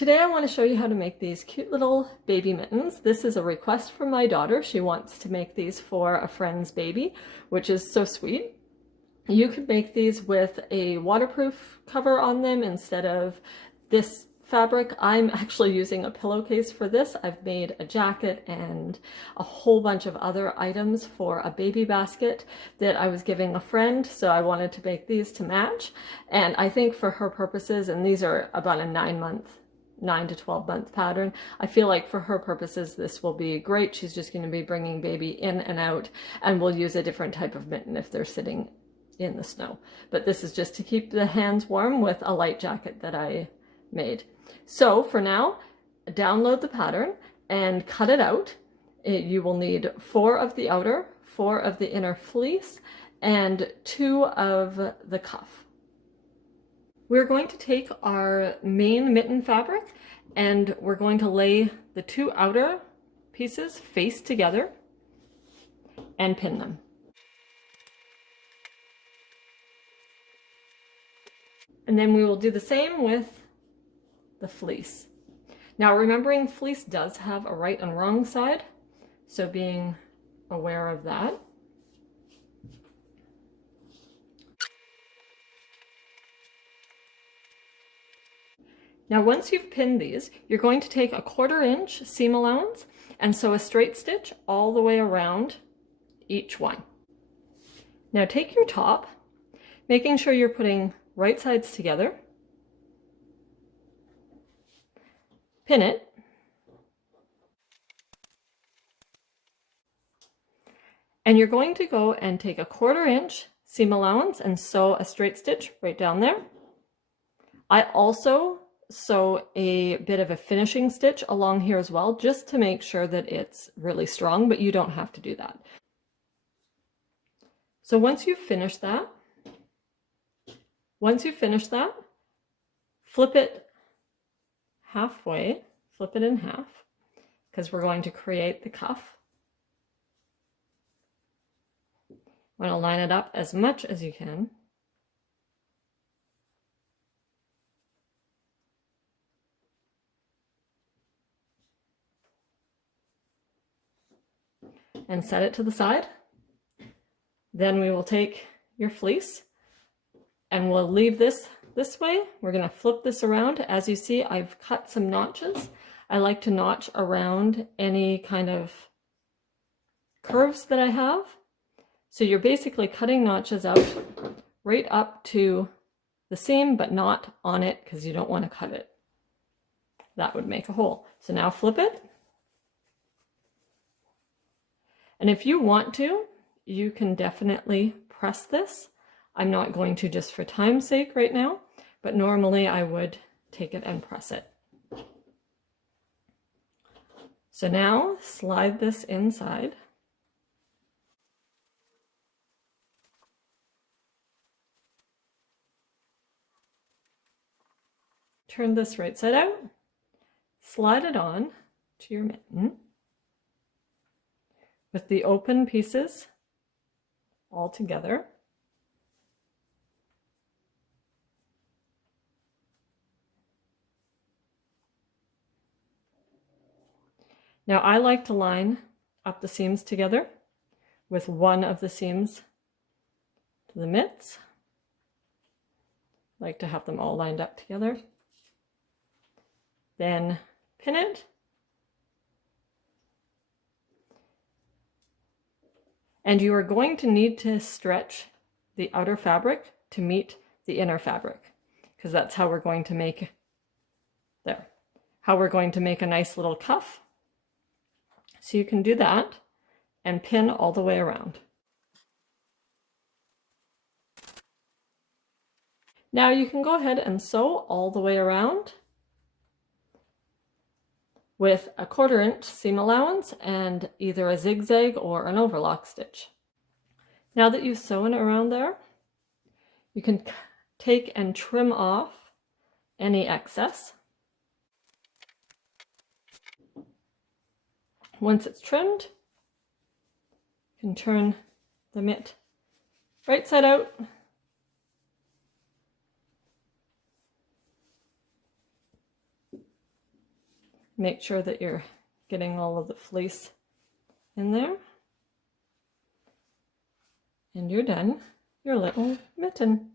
Today I want to show you how to make these cute little baby mittens. This is a request from my daughter. She wants to make these for a friend's baby, which is so sweet. You could make these with a waterproof cover on them instead of this fabric. I'm actually using a pillowcase for this. I've made a jacket and a whole bunch of other items for a baby basket that I was giving a friend, so I wanted to make these to match. And I think for her purposes, and these are about a 9 to 12 month pattern, I feel like for her purposes this will be great. She's just going to be bringing baby in and out, and we'll use a different type of mitten if they're sitting in the snow. But this is just to keep the hands warm with a light jacket that I made. So for now, download the pattern and cut it out. You will need 4 of the outer, 4 of the inner fleece, and 2 of the cuff. We're going to take our main mitten fabric and we're going to lay the 2 outer pieces face together and pin them. And then we will do the same with the fleece. Now, remembering fleece does have a right and wrong side, so being aware of that. Now, once you've pinned these, you're going to take a 1/4 inch seam allowance and sew a straight stitch all the way around each one. Now take your top, making sure you're putting right sides together, pin it, and you're going to go and take a 1/4 inch seam allowance and sew a straight stitch right down there. I also sew a bit of a finishing stitch along here as well, just to make sure that it's really strong, but you don't have to do that. So once you've finished that, flip it halfway, flip it in half, because we're going to create the cuff. I'm going to line it up as much as you can. And set it to the side. Then we will take your fleece and we'll leave this way. We're going to flip this around. As you see, I've cut some notches. I like to notch around any kind of curves that I have. So you're basically cutting notches out right up to the seam, but not on it, because you don't want to cut it. That would make a hole. So now flip it. And if you want to, you can definitely press this. I'm not going to just for time's sake right now, but normally I would take it and press it. So now slide this inside. Turn this right side out, slide it on to your mitten with the open pieces all together. Now I like to line up the seams together with one of the seams to the mitts. I like to have them all lined up together. Then pin it. And you are going to need to stretch the outer fabric to meet the inner fabric, because that's how we're going to make a nice little cuff. So you can do that and pin all the way around. Now you can go ahead and sew all the way around with a 1/4 inch seam allowance and either a zigzag or an overlock stitch. Now that you've sewn around there, you can take and trim off any excess. Once it's trimmed, you can turn the mitt right side out. Make sure that you're getting all of the fleece in there. And you're done your little mitten.